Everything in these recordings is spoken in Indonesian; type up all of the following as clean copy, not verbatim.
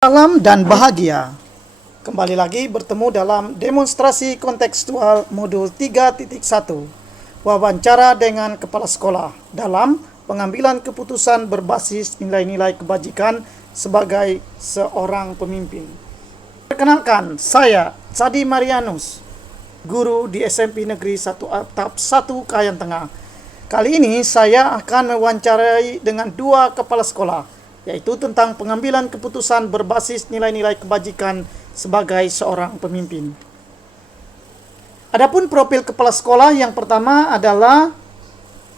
Salam dan bahagia. Kembali lagi bertemu dalam demonstrasi kontekstual modul 3.1 wawancara dengan kepala sekolah dalam pengambilan keputusan berbasis nilai-nilai kebajikan sebagai seorang pemimpin. Perkenalkan, saya Sadi Marianus, guru di SMP Negeri 1 Atap 1 Kayan Tengah. Kali ini saya akan mewawancarai dengan dua kepala sekolah, yaitu tentang pengambilan keputusan berbasis nilai-nilai kebajikan sebagai seorang pemimpin. Adapun profil kepala sekolah yang pertama adalah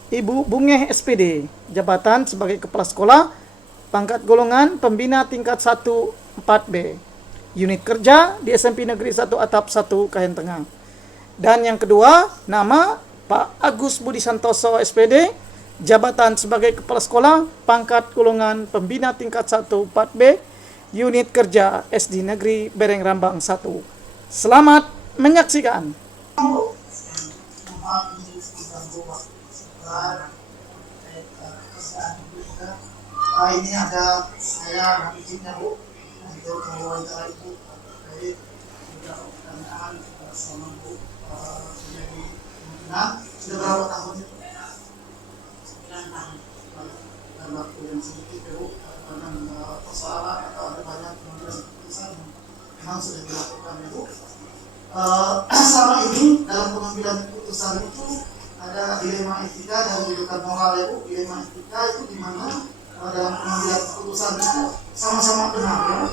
Ibu Bungeh SPD, jabatan sebagai kepala sekolah, pangkat golongan pembina tingkat 1 4B, unit kerja di SMP Negeri 1 Atap 1 Kayan Tengah. Dan yang kedua, nama Pak Agus Budi Santoso SPD, jabatan sebagai kepala sekolah, pangkat golongan pembina tingkat 1 4B, unit kerja SD Negeri Bereng Rambang 1. Selamat menyaksikan. Ini ada saya izinnya Bu untuk mewawancara Ibu terkait beberapa pertanyaan sama Bu menjadi pimpinan. Sudah berapa tahun itu? 9 tahun. Dan waktu yang sedikit Bu, dengan persoalan atau ada banyak pengambilan keputusan memang sudah dilakukan ya Bu. Selama ini dalam pengambilan keputusan itu ada dilema etika dan rujukan moral ya Bu. Dilema etika itu di mana dalam pengambilan keputusan itu sama-sama benar ya.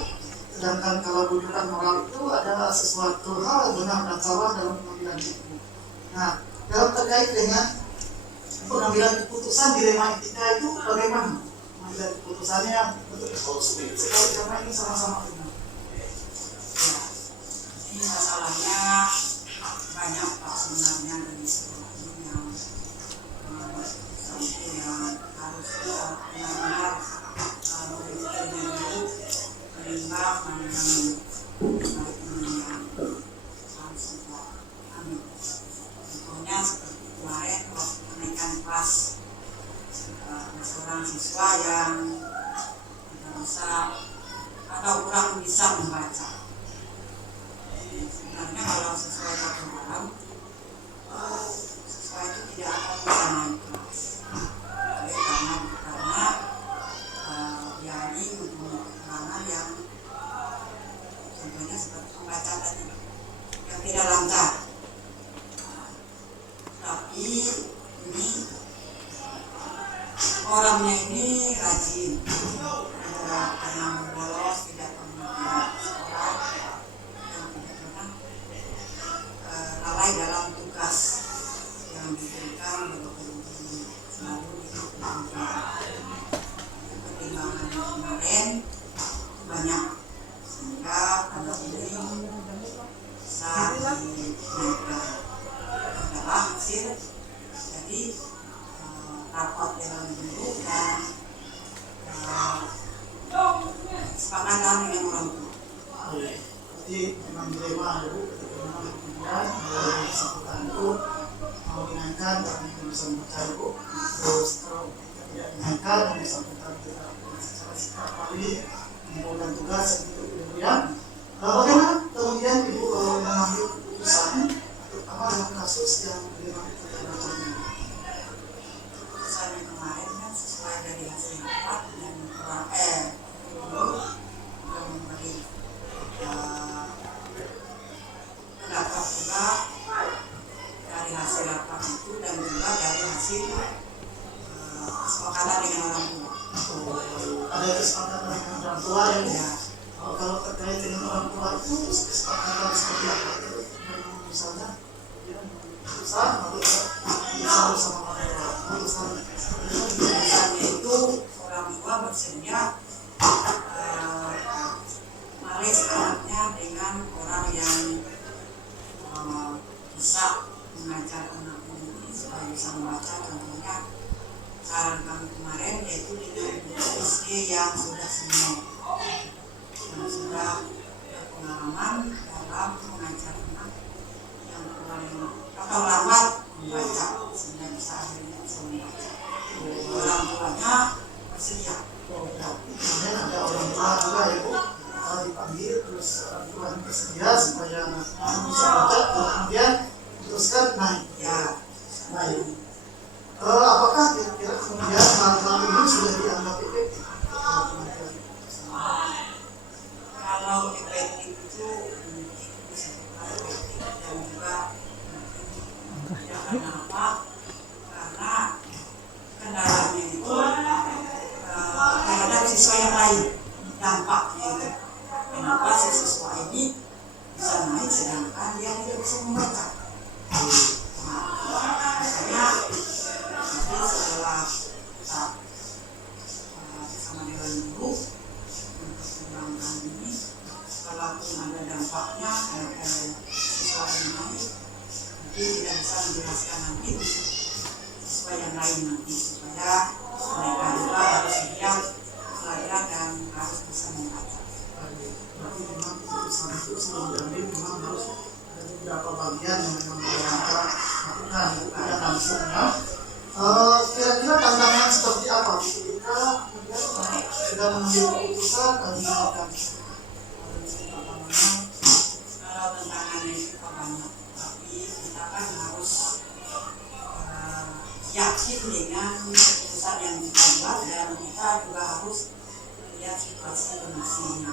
Sedangkan kalau rujukan moral itu ada sesuatu hal benar dan salah dalam pengambilan itu. Nah, dalam terkait dengan pengambilan keputusan dilema etika itu bagaimana? Pengambilan keputusannya betul-betul sulit sekali karena ini sama-sama benar. Ya, ini masalahnya banyak Pak sebenarnya dari sekolah ini yang harus benar-benar berpikirnya dulu menimbang mana yang baik yang harus kita ambil. Contohnya seperti kemarin waktu kenaikan kelas seorang siswa yang tidak bisa atau kurang bisa membaca. Sebenarnya kalau sesuai aturan siswa itu tidak akan bisa naik kelas. Karena dia ini mempunyai kekurangan yang contohnya seperti membaca tadi yang tidak lancar. Tapi ini orangnya ini rajin, tidak pernah bolos, tidak pernah tidak sekolah, dan tidak pernah lalai dalam tugas yang diberikan oleh guru selalu pertimbangan kemarin banyak sehingga anak ini bisa dinaikkan adalah hasil jadi rapat dengan guru dan kesepakatan dengan orang tua. Jadi memang dilema ya Bu, kemudian yang bersangkutan itu mau dinaikkan tapi belum bisa membaca Bu. Terus kalau tidak dinaikkan yang bersangkutan tidak secara sikap kali mengumpulkan tugas gitu kemudian. Bagaimana kemudian Ibu mengambil keputusan terutama dalam kasus yang dilema itu terjadi? Keputusan yang kemarin kan sesuai dari hasil rapat dan guru sudah memberi pendapat juga dari hasil rapat itu dan juga dari hasil kesepakatan dengan orang tua. Ada kesepakatan dengan orang tua ya. Kalau terkait dengan orang tua itu kesepakatan seperti apa? Misalnya keputusan lalu bisa bersama orang tua. Keputusannya itu orang tua bersedia meres anaknya dengan orang yang bisa mengajar anaknya ini supaya bisa membaca. Contohnya saran kami kemarin yaitu dengan guru SD yang sudah senior yang sudah berpengalaman dalam mengajar anak yang kurang atau lambat membaca sehingga bisa akhirnya bisa membaca. Orang tuanya bersedia. Kemudian ada orang tua juga ya Bu. panggil, terus Tuhan bersedia supaya bisa baca, kemudian teruskan naik. Ya, Baik. Apakah kira-kira kemudian hal-hal ini sudah dianggap efektif? kalau efektif itu bisa efektif dan juga ya kenapa? Karena kendalanya itu terhadap siswa yang lain, dampaknya itu. Kenapa si siswa ini bisa naik sedangkan dia tidak bisa membaca? Misalnya nanti setelah kita sama dengan guru untuk mengembangkan ini, kalaupun ada dampaknya siswa yang naik, nanti tidak bisa menjelaskan nanti siswa yang lain nanti, supaya mereka juga harus lihat pelajaran dan harus bisa membaca. Berarti memang keputusan itu sebelum diambil memang harus ada beberapa bagian yang memang kita lakukan, tidak langsungnya. Kira-kira tantangan seperti apa ketika kemudian sudah mengambil keputusan dan menjalankan? Kalau tantangannya itu banyak, tapi kita kan harus yakin dengan keputusan yang kita buat, dan kita juga harus lihat situasi kondisinya.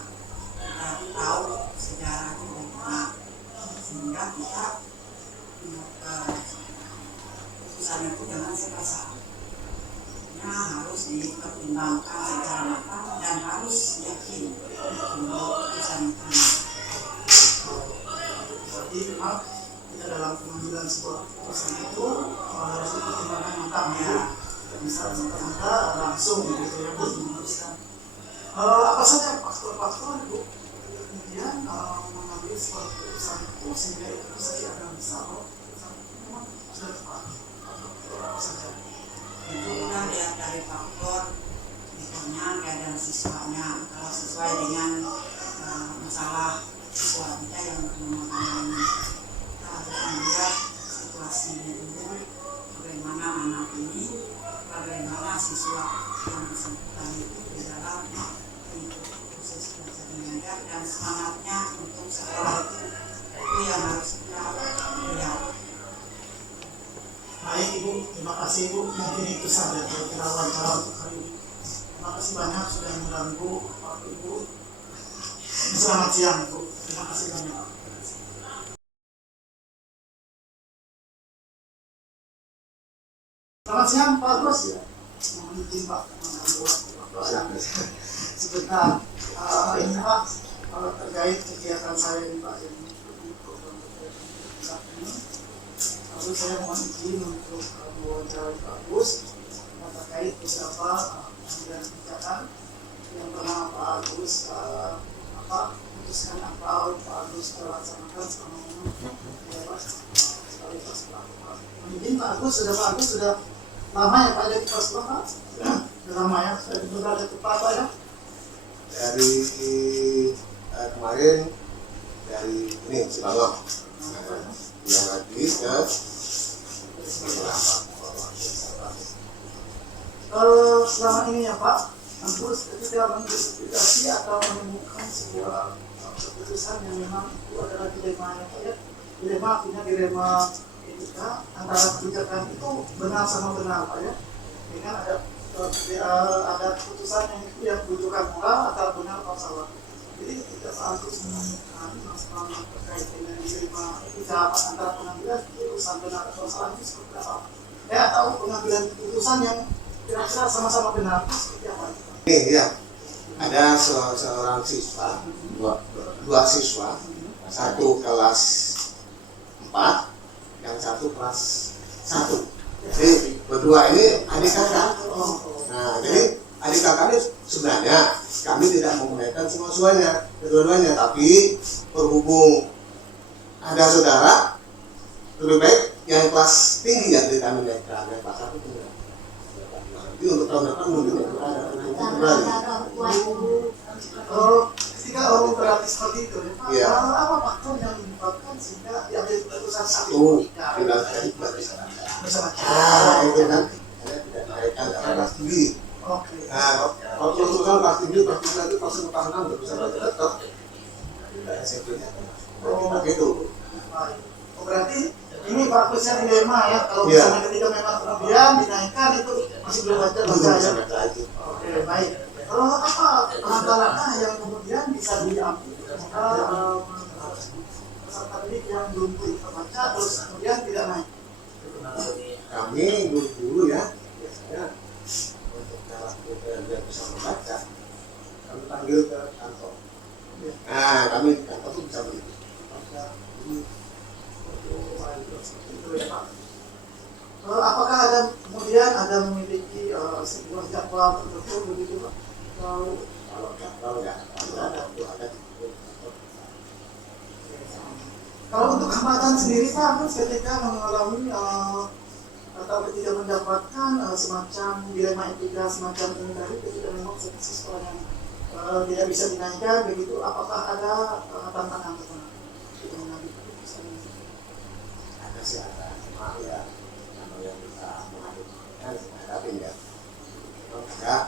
Kita tahu sejarahnya bagaimana, sehingga kita keputusan itu jangan sepasang. Harus dipertimbangkan secara matang dan harus yakin untuk keputusan itu. Berarti memang kita dalam pengambilan sebuah keputusan itu harus dipertimbangkan matang ya, tidak bisa serta-merta langsung gitu ya, Bu, memutuskan. Apa saja faktor-faktor Bu kemudian mengambil sebuah keputusan itu sehingga itu bisa dianggap besar? Keputusan itu memang sudah tepat. Apa saja? Itu kita lihat dari faktor misalnya keadaan siswanya. Kalau sesuai dengan masalah siswa kita yang menggunakan ini, kita harus melihat situasinya dulu, bagaimana anak ini, bagaimana siswa yang bersangkutan itu di dalam mengikuti proses belajar mengajar dan semangatnya untuk sekolah itu yang harus kita lihat. Baik Ibu, terima kasih Ibu. Mungkin itu saja kira-kira wawancara untuk hari ini. Terima kasih banyak sudah mengganggu waktu Ibu. Selamat siang Ibu. Terima kasih banyak. Selamat siang Pak Agus ya. Mohon izin Pak mengganggu waktu sebentar. Ini Pak, terkait kegiatan saya ini Pak yang mengikuti program saat ini. Lalu saya mohon izin untuk mewawancarai Pak Agus terkait beberapa pengambilan kebijakan yang pernah Pak Agus putuskan atau Pak Agus laksanakan selama ini. Mungkin Pak Agus sudah lama ya Pak ada di Kelas Pak? Sudah lama ya, sudah di beberapa tempat Pak ya? Dari kemarin dari ini Cibalong yang lagi ke selama ini ya Pak, Agus ketika menginvestigasi atau menemukan sebuah keputusan yang memang itu adalah dilema ya Pak ya, dilema artinya dilema etika antara kebijakan itu benar sama benar Pak ya, dengan ada keputusan yang itu yang membutuhkan moral atau benar atau salah. Jadi ketika Pak Agus menemukan masalah terkait dengan dilema etika antara pengambilan keputusan benar atau salah itu seperti apa? Ya, atau pengambilan keputusan yang kira-kira sama-sama benar seperti apa? ini ya ada seorang siswa, dua siswa, satu kelas 4, yang satu kelas 1. Jadi berdua ini adik kakak. Nah, jadi adik kakak ini sebenarnya kami tidak menggunakan semua-semuanya, kedua-duanya, tapi berhubung ada saudara, lebih baik yang kelas tinggi yang tidak kami naikkan, yang kelas 1 itu. Jadi untuk tahun depan mungkin ada kembali. Ketika berarti seperti itu ya Pak, Iya. apa faktor yang menyebabkan sehingga diambil keputusan saat Itu itu? tidak tadi bersama. Bersama. Itu kan saya tidak naikkan karena kelas tinggi. Oke. Nah, kalau keputusan kelas tinggi itu pasti lepas 6 nggak bisa belajar tetap. SMP-nya kita gitu. Baik. Oh, berarti ini bagusnya dilema ya, kalau Iya. misalnya ketika memang kemudian dinaikkan itu masih belum baca Belum baca bisa ya. baca itu. Oke, baik. Apa langkah-langkah yang kemudian bisa diambil jika peserta didik yang belum bisa baca terus kemudian tidak naik? Kami guru-guru ya biasanya untuk melakukan dia bisa membaca, kami panggil ke kantor. Nah, kami di kantor itu bisa begitu. Itu ya Pak. Apakah ada kemudian ada memiliki sebuah jadwal tertentu begitu Pak? Kalau nggak ada itu ada di kantor. Kalau untuk hambatan sendiri Pak, terus ketika mengalami atau ketika mendapatkan semacam dilema etika semacam ini tadi, ketika memang sekolah yang tidak bisa dinaikkan begitu, apakah ada tantangan tertentu untuk mengambil keputusan ini? Ada sih ada, cuma ya kalau yang kita mengadukan tapi ya enggak.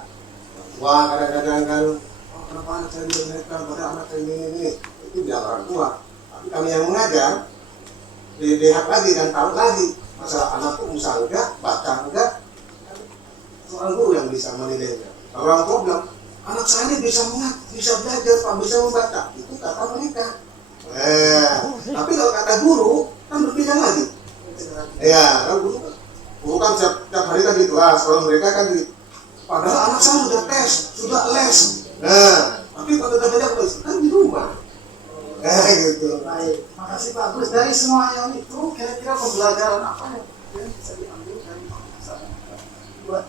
Wah kadang-kadang kan, oh, kenapa anak saya dinaikkan pada anak saya ini itu biar orang tua. Tapi kami yang mengajar dilihat lagi dan tahu lagi masalah anakku usaha enggak, baca enggak, seorang guru yang bisa menilainya. Orang tua bilang anak saya ini bisa belajar, Pak, bisa membaca, itu kata mereka. Tapi kalau kata guru kan berbeda lagi. Ya, kan guru kan setiap hari kan di kelas, kalau mereka kan di padahal anak saya sudah tes, sudah les. Tapi kalau udah banyak les kan di rumah. Gitu. Baik, makasih Pak Agus. Dari semua yang itu, kira-kira pembelajaran apa yang kemudian bisa diambil dari keputusan buat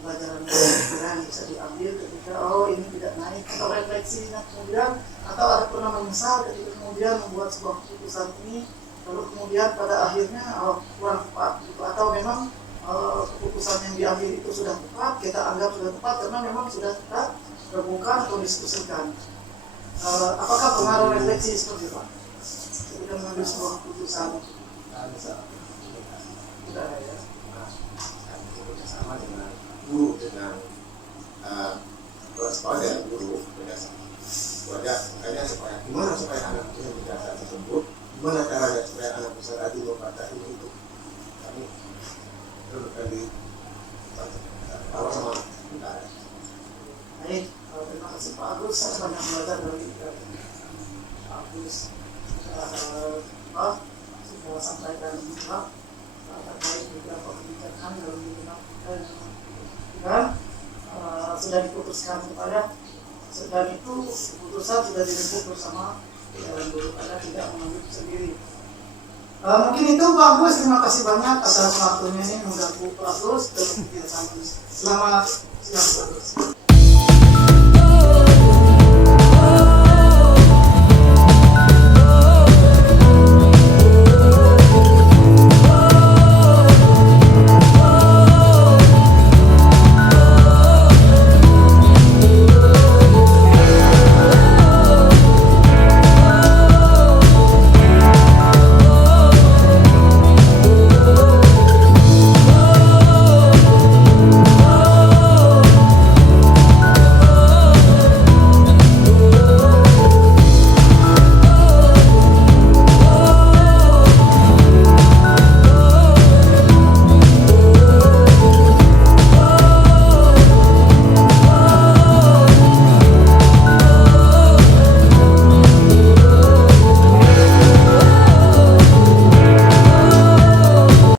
pembelajaran yang bisa diambil ketika ini tidak naik, atau refleksinya kemudian, atau ada pernah menyesal ketika kemudian membuat sebuah keputusan ini, lalu kemudian pada akhirnya kurang tepat gitu, atau memang keputusan yang diambil itu sudah tepat, kita anggap sudah tepat karena memang sudah kita gabungkan atau diskusikan. Apakah pengaruh refleksi seperti itu Pak? Kemudian mengambil sebuah keputusan tidak ada ya? Bekerjasama dengan guru, dengan sekolah dan guru bekerjasama. Makanya gimana supaya anak bisa belajar tersebut, gimana caranya supaya anak bisa tadi membaca itu. Kami berkali tahu sama kita. Baik, terima kasih Pak Agus. Saya banyak belajar dari Pak Agus. Sudah sampaikan juga terkait beberapa kebijakan dalam digunakan dan sudah diputuskan kepada dan itu keputusan sudah dirembuk bersama dalam guru pada tidak mengambil sendiri. Mungkin itu Pak Agus. Terima kasih banyak atas waktunya ini mengganggu Pak Agus. Selamat siang Pak Agus.